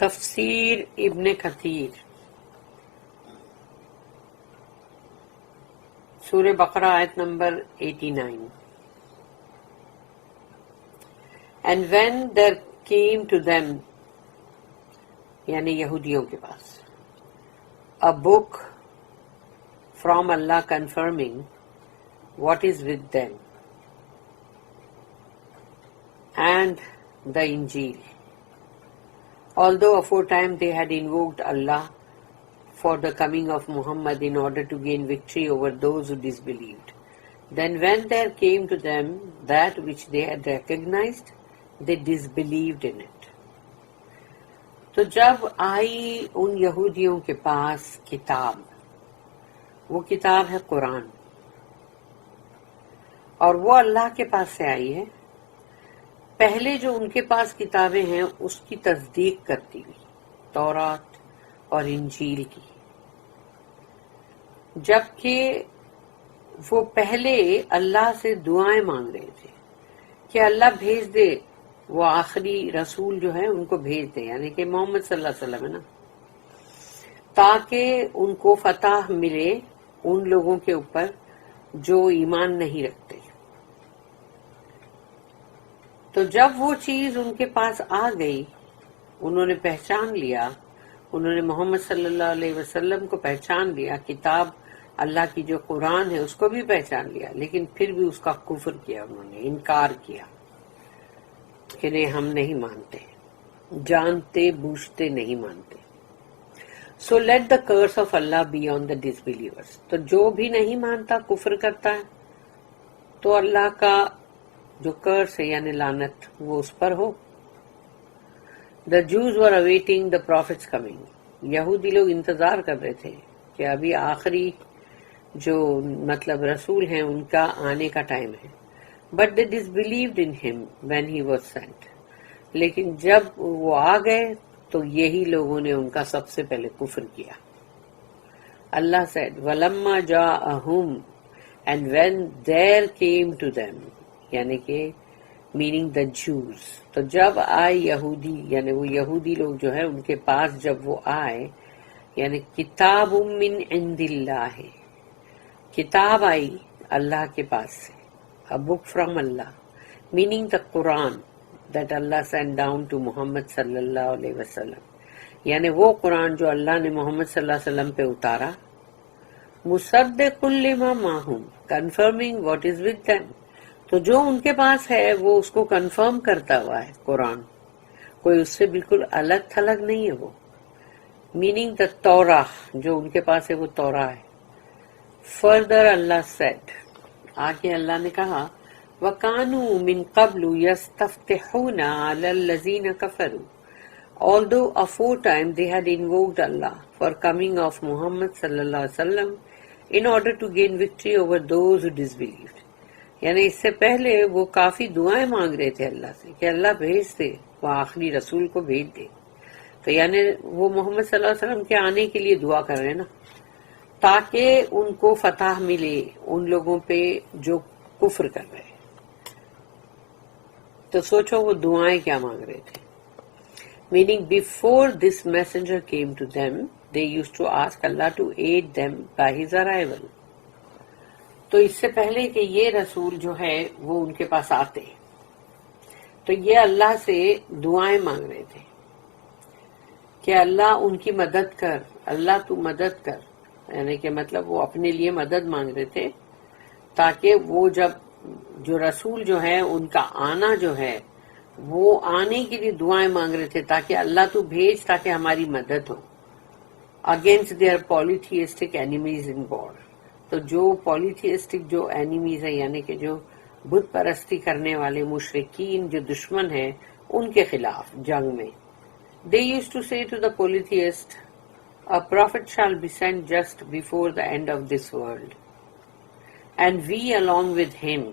تفسیر ابن کثیر سورہ بقرہ آیت number 89. And when there came to them, یعنی یہودیوں کے پاس, a book from Allah confirming what is with them, and the Injil, although aforetime they had invoked Allah for the coming of Muhammad in order to gain victory over those who disbelieved. Then when there came to them that which they had recognized, they disbelieved in it. تو جب آئی ان یہودیوں کے پاس کتاب, وہ کتاب ہے قرآن, اور وہ اللہ کے پاس سے آئی ہے. پہلے جو ان کے پاس کتابیں ہیں اس کی تصدیق کرتی ہوئی, تورات اور انجیل کی, جبکہ وہ پہلے اللہ سے دعائیں مانگ رہے تھے کہ اللہ بھیج دے, وہ آخری رسول جو ہے ان کو بھیج دے, یعنی کہ محمد صلی اللہ علیہ وسلم ہے نا, تاکہ ان کو فتح ملے ان لوگوں کے اوپر جو ایمان نہیں رکھتے. تو جب وہ چیز ان کے پاس آ گئی, انہوں نے پہچان لیا, انہوں نے محمد صلی اللہ علیہ وسلم کو پہچان لیا, کتاب اللہ کی جو قرآن ہے اس کو بھی پہچان لیا, لیکن پھر بھی اس کا کفر کیا, انہوں نے انکار کیا کہ نہیں ہم نہیں مانتے, جانتے بوجھتے نہیں مانتے. So let the curse of Allah be on the disbelievers. تو جو بھی نہیں مانتا, کفر کرتا ہے, تو اللہ کا جو curse ہے یعنی لعنت وہ اس پر ہو. The Jews were awaiting the prophet's coming. یہودی لوگ انتظار کر رہے تھے کہ ابھی آخری جو مطلب رسول ہیں ان کا آنے کا ٹائم ہے. But they disbelieved in him when he was sent. لیکن جب وہ آ گئے تو یہی لوگوں نے ان کا سب سے پہلے کفر کیا. اللہ said, وَلَمَّا جَاءَهُمْ, and when there came to them, یعنی کہ meaning the Jews, تو جب آئے یہودی, یعنی وہ یہودی لوگ جو ہے ان کے پاس جب وہ آئے, یعنی کتاب من عند اللہ, کتاب آئی اللہ کے پاس سے, a book from Allah, meaning the Quran that Allah sent down to Muhammad sallallahu alayhi wasallam, یعنی وہ قرآن جو اللہ نے محمد صلی اللہ علیہ وسلم پہ اتارا. مصدق لما معہم, confirming what is with them, تو جو ان کے پاس ہے وہ اس کو کنفرم کرتا ہوا ہے قرآن, کوئی اس سے بالکل الگ تھلگ نہیں ہے وہ. meaning the Torah, جو ان کے پاس ہے وہ تورا ہے. further Allah said, آگے اللہ نے کہا, وَكَانُوا مِن قَبْلُ يَسْتَفْتِحُونَ عَلَى الَّذِينَ كَفَرُوا, although aforetime they had invoked Allah for coming of Muhammad sallallahu alaihi wasallam in order to gain victory over those who disbelieved. یعنی اس سے پہلے وہ کافی دعائیں مانگ رہے تھے اللہ سے کہ اللہ بھیج دے, وہ آخری رسول کو بھیج دے. تو یعنی وہ محمد صلی اللہ علیہ وسلم کے آنے کے لیے دعا کر رہے ہیں نا, تاکہ ان کو فتح ملے ان لوگوں پہ جو کفر کر رہے ہیں. تو سوچو وہ دعائیں کیا مانگ رہے تھے. meaning before this messenger came to them, they used to ask Allah to aid them by his arrival. تو اس سے پہلے کہ یہ رسول جو ہے وہ ان کے پاس آتے, تو یہ اللہ سے دعائیں مانگ رہے تھے کہ اللہ ان کی مدد کر, اللہ تو مدد کر, یعنی کہ مطلب وہ اپنے لیے مدد مانگ رہے تھے تاکہ وہ جب جو رسول جو ہے ان کا آنا جو ہے وہ آنے کے لیے دعائیں مانگ رہے تھے تاکہ اللہ تو بھیج تاکہ ہماری مدد ہو against their polytheistic enemies in God. تو جو پولیتھیسٹک جو اینیمیز ہیں یعنی کہ جو بت پرستی کرنے والے مشرکین جو دشمن ہیں ان کے خلاف جنگ میں, they used to say to the polytheist, a prophet shall be sent just before the end of this world, and we along with him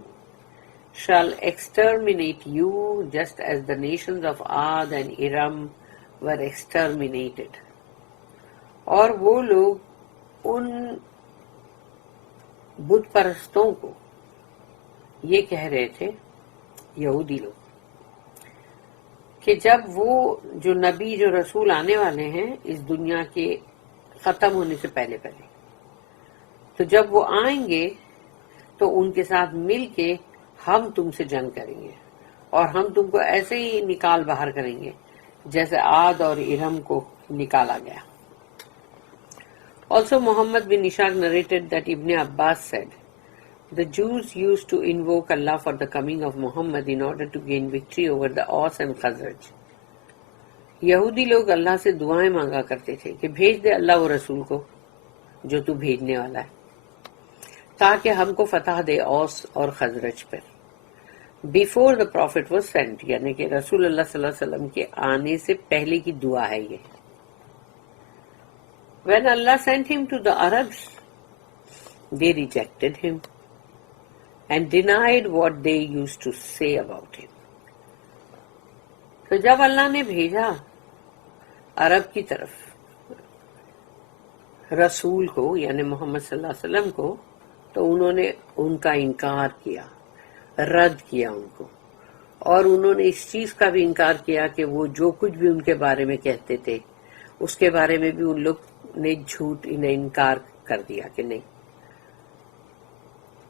shall exterminate you just as the nations of Ad and Iram were exterminated. اور وہ لوگ ان بت پرستوں کو یہ کہہ رہے تھے, یہودی لوگ, کہ جب وہ جو نبی جو رسول آنے والے ہیں اس دنیا کے ختم ہونے سے پہلے تو جب وہ آئیں گے تو ان کے ساتھ مل کے ہم تم سے جنگ کریں گے اور ہم تم کو ایسے ہی نکال باہر کریں گے جیسے عاد اور ارم کو نکالا گیا. Also Muhammad bin Ishaq narrated that Ibn Abbas said, the Jews used to invoke Allah for the coming of Muhammad in order to gain victory over the Aus and Khazraj. یہودی لوگ اللہ سے دعائیں مانگا کرتے تھے کہ بھیج دے اللہ وہ رسول کو جو تو بھیجنے والا ہے تاکہ ہم کو فتح دے اوس اور خزرج پر. Before the prophet was sent, یعنی کہ رسول اللہ صلی اللہ علیہ وسلم کے آنے سے پہلے کی دعا ہے یہ. When Allah sent him to the Arabs, they rejected him and denied what they used to say about him. تو جب اللہ نے بھیجا عرب کی طرف رسول کو یعنی محمد صلی اللہ علیہ وسلم کو تو انہوں نے ان کا انکار کیا، رد کیا ان کو، اور انہوں نے اس چیز کا بھی انکار کیا کہ وہ جو کچھ بھی ان کے بارے میں کہتے تھے اس کے بارے میں بھی ان لوگ نے جھوٹ انہیں انکار کر دیا کہ نہیں.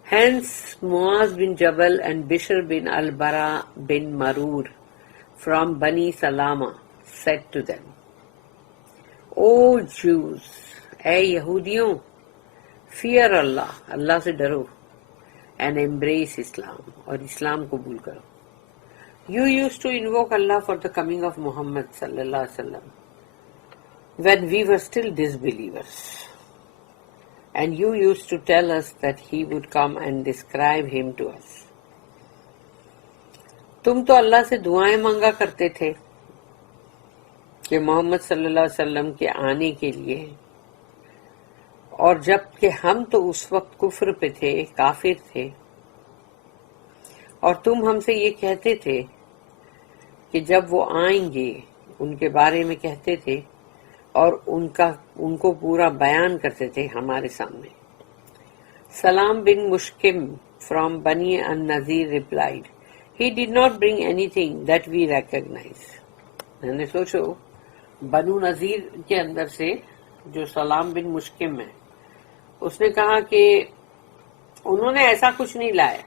Hence Muaz bin Jabal and Bishr bin al-Bara bin Marur from Bani Salama said to them, O Jews, اے یہودیوں، fear Allah، اللہ سے ڈرو، and embrace Islam، اور اسلام قبول کرو. You used to invoke Allah for the coming of Muhammad sallallahu alaihi wasallam when we were still disbelievers, and you used to tell us that he would come and describe him to us. تم تو اللہ سے دعائیں مانگا کرتے تھے کہ محمد صلی اللہ علیہ وسلم کے آنے کے لیے، اور جب کہ ہم تو اس وقت کفر پہ تھے، کافر تھے، اور تم ہم سے یہ کہتے تھے کہ جب وہ آئیں گے ان کے بارے میں کہتے تھے اور ان کو پورا بیان کرتے تھے ہمارے سامنے. سلام بن مشکم from Bani an-Nazir replied, he did not bring anything that we recognize. میں نے سوچو بنو نذیر کے اندر سے جو سلام بن مشکم ہے اس نے کہا کہ انہوں نے ایسا کچھ نہیں لایا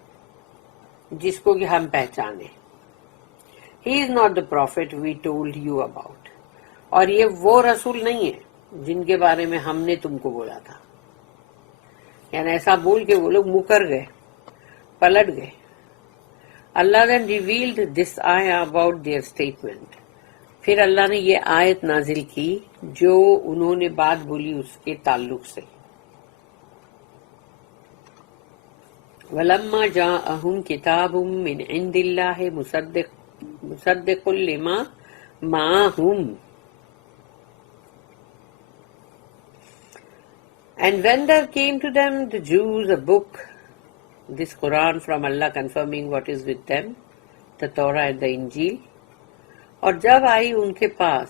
جس کو کہ ہم پہچانے. He is not the prophet we told you about. اور یہ وہ رسول نہیں ہے جن کے بارے میں ہم نے تم کو بولا تھا. یعنی ایسا بول کے وہ لوگ مکر گئے، پلٹ گئے. اللہ then revealed this ayah about their statement. پھر اللہ نے یہ آیت نازل کی جو انہوں نے بات بولی اس کے تعلق سے. وَلَمَّا جَاءَهُمْ كِتَابٌ مِّنْ عِنْدِ اللَّهِ مُصَدِّقٌ لِمَا مَعَهُمْ. And when there came to them the Jews a book, this Quran from Allah confirming what is with them, the Torah and the Injil, اور جب آئی ان کے پاس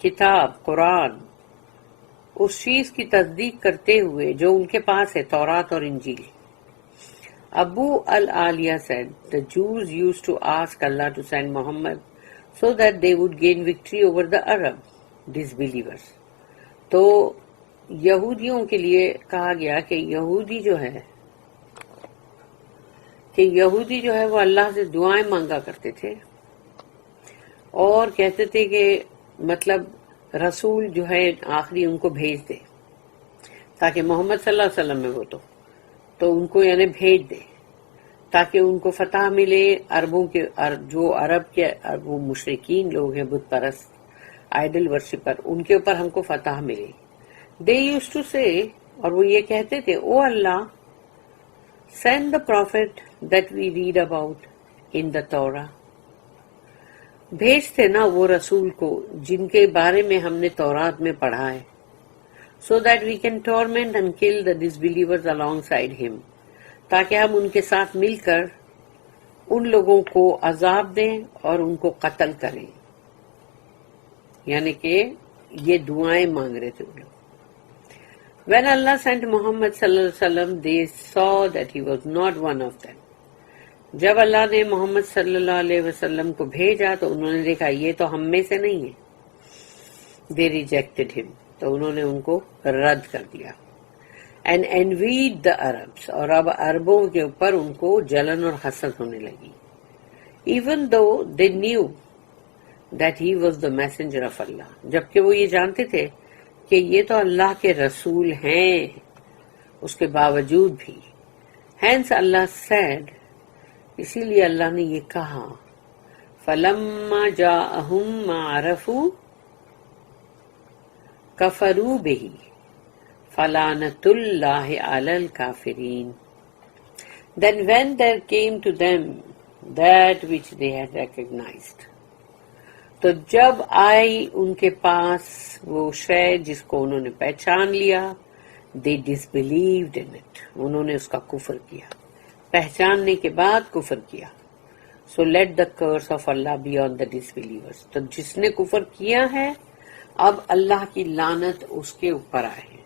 کتاب قرآن اس چیز کی تصدیق کرتے ہوئے جو ان کے پاس ہے، تورات اور انجیل. Abu al-Aliya said, the Jews used to ask Allah to send Muhammad so that they would gain victory over the Arab disbelievers. تو یہودیوں کے لیے کہا گیا کہ یہودی جو ہے وہ اللہ سے دعائیں مانگا کرتے تھے اور کہتے تھے کہ مطلب رسول جو ہے آخری ان کو بھیج دے تاکہ محمد صلی اللہ علیہ وسلم میں وہ تو ان کو یعنی بھیج دے تاکہ ان کو فتح ملے. عربوں کے جو عرب کے وہ مشرکین لوگ ہیں بت پرست آئیڈل ورشپر، ان کے اوپر ہم کو فتح ملے. They used to say، اور وہ یہ کہتے تھے، او اللہ send the prophet that we read about in the Torah. بھیجتے نا وہ رسول کو جن کے بارے میں ہم نے تورات میں پڑھا ہے. So that we can torment and kill the disbelievers alongside him. تاکہ ہم ان کے ساتھ مل کر ان لوگوں کو عذاب دیں اور ان کو قتل کریں. یعنی کہ یہ دعائیں مانگ رہے تھے وہ لوگ. When Allah sent Muhammad sallallahu alaihi wasallam, they saw that he was not one of them. جب اللہ نے محمد صلی اللہ علیہ وسلم کو بھیجا تو انہوں نے دیکھا یہ تو ہم میں سے نہیں ہے. They rejected him. تو انہوں نے ان کو رد کر دیا. And envied the Arabs. اور اب عربوں کے اوپر ان کو جلن اور حسد ہونے لگی. Even though they knew that he was the messenger of Allah. جبکہ وہ یہ جانتے تھے کہ یہ تو اللہ کے رسول ہیں. اس کے باوجود بھی. Hence Allah said, اسی لیے اللہ نے یہ کہا فَلَمَّا جَاءَهُم مَّا عَرَفُوا كَفَرُوا بِهِ فَلَعْنَةُ اللَّهِ عَلَى الْكَافِرِينَ. Then when there came to them that which they had recognized. تو جب آئی ان کے پاس وہ شے جس کو انہوں نے پہچان لیا, they disbelieved in it. انہوں نے اس کا کفر کیا, پہچاننے کے بعد کفر کیا. So let the curse of Allah be on the disbelievers. تو جس نے کفر کیا ہے اب اللہ کی لعنت اس کے اوپر آئے.